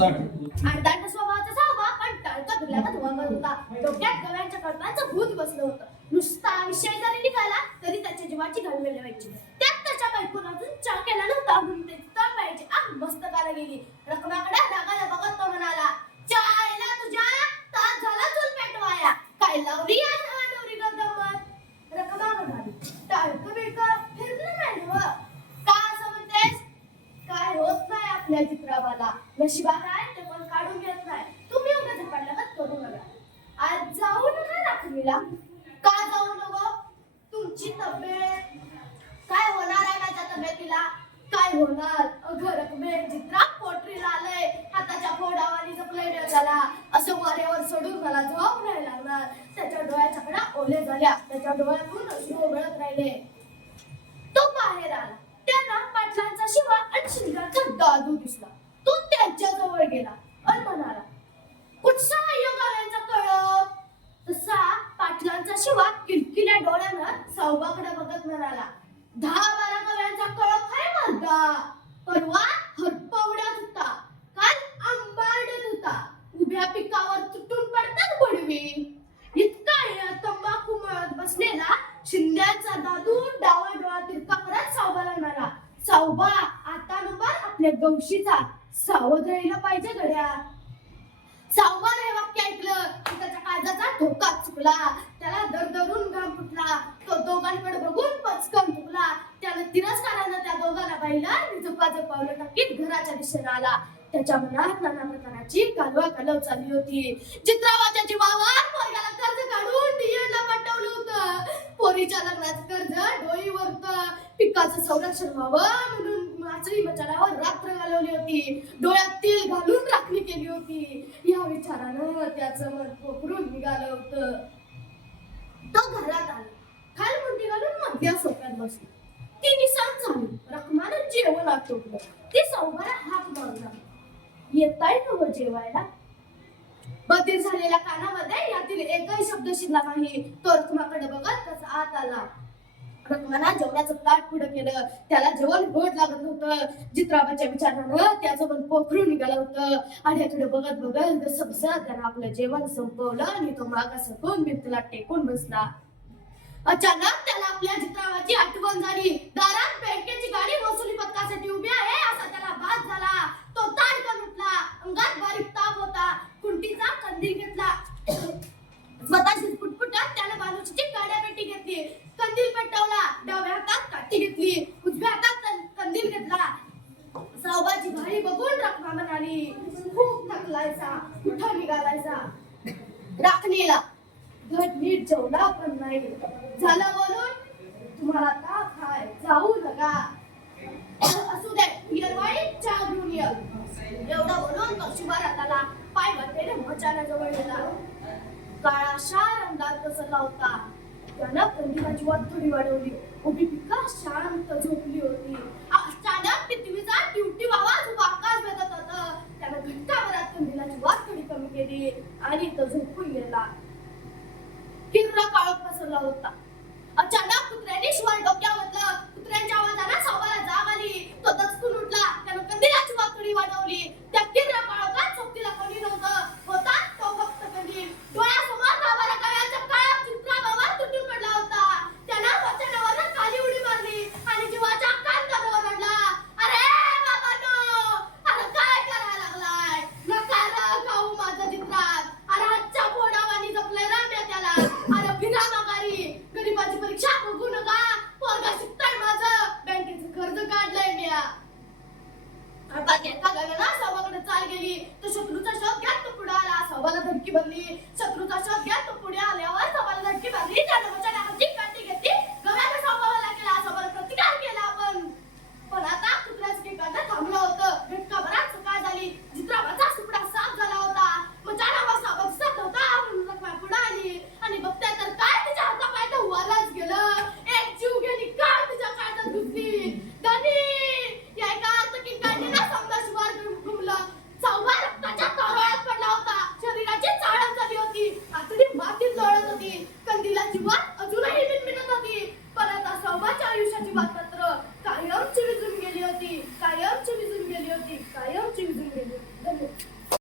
अंडाट स्वभावाचा सहावा पण टळका धुल्याचा धुवा करत होता डोक्यात गव्यांच्या कळपांचं भूत बसलं होतं. नुसता विषय जरी निघाला तरी त्याच्या जीवाची घालमेल व्हायची त्यात त्याच्या बायकोन अजून केला नव्हता म्हणून त्याची तळ पाहिजे आग मस्तकाला गेली. रकमाकडे रागाला बघत तो म्हणाला चायला तुझ्या तास झाला चूल पेटवाया काय लावली या नवा नवरी गंगमत रकमा म्हणाली टाळकं बिळकं फिरलं नाही नव्ह. का असं म्हणतेस काय होत नाही आपल्या चित्रावाला नशिबात आहे ते पण काढून घेत नाही. तुम्ही उगा झपाटला का करू नका आज जाऊ नका राखणीला? का जाऊ नको तुमची तब्येत? काय होणार आहे माझ्या तब्येतीला? काय होणार? अगं रकमे चित्रा पोटरीला आलंय. हाताच्या फोडावानी जपलंय झाला असं वाऱ्यावर सोडून मला झोप नाही लागणार. त्याच्या डोळ्याच्या कडा ओले झाल्या. त्याच्या डोळ्यातून अश्रू ओघळत राहिले. तो बाहेर आला. त्यांना पाटलांचा शिवा आणि शिंगाचा दादू दिसला तो त्यांच्या जवळ गेला आणि म्हणाला कुठचा योगाव्यांचा कळप तसा पाटलांचा शिवा किलकिल्या डोळ्यानं सावबाकडे बघत म्हणाला दहा बारा कव्यांचा कळप आहे मर्दा परवा हरपवड्यात होता काल आंबाडत होता उभ्या पिकावर तुटून पडतात बडवी. इतका तंबाखू मळत बसलेला शिंद्याचा दादू डावा डोळा तिरका करत सावबाला म्हणाला सावबा आता नंबर आपल्या गवशीचा सावध राहिला पाहिजे गड्या. सावबानं हे वाक्य ऐकलं की त्याच्या काळजाचा ठोका चुकला. त्याला दरदरून घाम फुटला. तो दोघांकडे बघून पचकन चुकला त्यानं तिरस्कारानं त्या दोघांना पाहिला झुपा झुकाचं नक्कीच घराच्या दिशेने आला. त्याच्या मनात नाना प्रकाराची कालवा कालव चालली होती. चित्रावाच्या जीवावर पोरग्याला कर्ज काढून डिएडला पटवलं होतं. पोरीच्या लग्नाचं कर्ज डोईवर होतं. पिकाचं संरक्षण व्हावं म्हणून माचळी बचारावर रात्र घालवली होती. डोळ्यात तेल घालून राखणी केली होती. या विचारानं त्याचं मन पोखरून निघालं होतं. तो घरात आला. खाल मुंडी घालून मध्या सोप्यात बसली. ती निसाट झाली रखमानं जेवण आटोपलं. ती सौभाला हात मारला येताय का जेवायला? बधीर झालेल्या कानामध्ये यातील एकही शब्द शिरला नाही. तो रखमाकडे बघत त्याचा आत आला. रखमाना जेवणाचं ताट पुढं केलं. त्याला जेवण गोड लागत होतं जित्राबाच्या विचारानं त्याचं पण पोखरून निघालं होतं. आड्याकडे बघत बघत जसं त्यानं आपलं जेवण संपवलं आणि तो मागा सरकून भिंतीला टेकून बसला. अचानक त्याला आपल्या चित्रावाची आठवण झाली. दारात बँकेची गाडी वसुली पथकासाठी उभी आहे असा त्याला भास झाला तो ताडकन उठला अंगात बारीक ताप होता कुंटीचा कंदील घेतला स्वतःची फुटफुटात त्याने बालुचीची गाड्या पेटी घेतली कंदील पेटवला डाव्या हातात घेतली. उजव्या हातात कंदील घेतला. सावबाची घाडी बघून रखमा म्हणाली खूप थकलायचा कुठं निघालायचा? राखणीला. घट नीट जेवला पण नाही. झालं बोलून तुम्हाला ताप हाय जाऊ नका. असू दे येरवाळी चहा घेऊन ये. एवढा बोलून पक्षीवार हाताला पाय भरलेले मचाना जवळ गेला. काळाशा रंगात कसला होता. त्यानं कंदिलाची वाट थोडी वाढवली. उभी पिका शांत झोपली होती. अचानक पृथ्वीचा ट्युटी आवाज आकाश भेटत होता. त्यानं घंटाभरात कंदिलाची वाट थोडी कमी केली आणि तो झोपून गेला. किर्रा काळोख पसरला होता अचानक कुत्र्याने शिवाय डोक्यावरलं कुत्र्यांच्या आवाजानं सावहाला जाग आली तो दचकून उठला त्यानं कंदिलाची वाकडी वाढवली त्या किर्रा काळोखात सोबतीला कोणी नव्हतं होता तो फक्त कंदील डोळ्यासमोर बाबाला कळ्याच्या काळ्या चित्राबावर तुटून पडला होता त्यानं वचनावर खाली उडी मारली आणि जीवाच्या कांतावर ओरडला अरे बाबानो अरे काय करायला लागलाय नका र खाऊ माझं चित्रात अरे आजच्या पोडावानी जपलंय राम्या त्याला अरे फिरा माघारी गरीबाची परीक्षा बघू नका. पोरगा शिकताय माझं. बँकेचं कर्ज काढलंय म्या. अर्धात एका गव्याला सौभाकडे चाल गेली. तर शत्रूचा शोध घ्या तो पुढे आला सौभाला धमकी भरली. शत्रूचा शोध घ्यात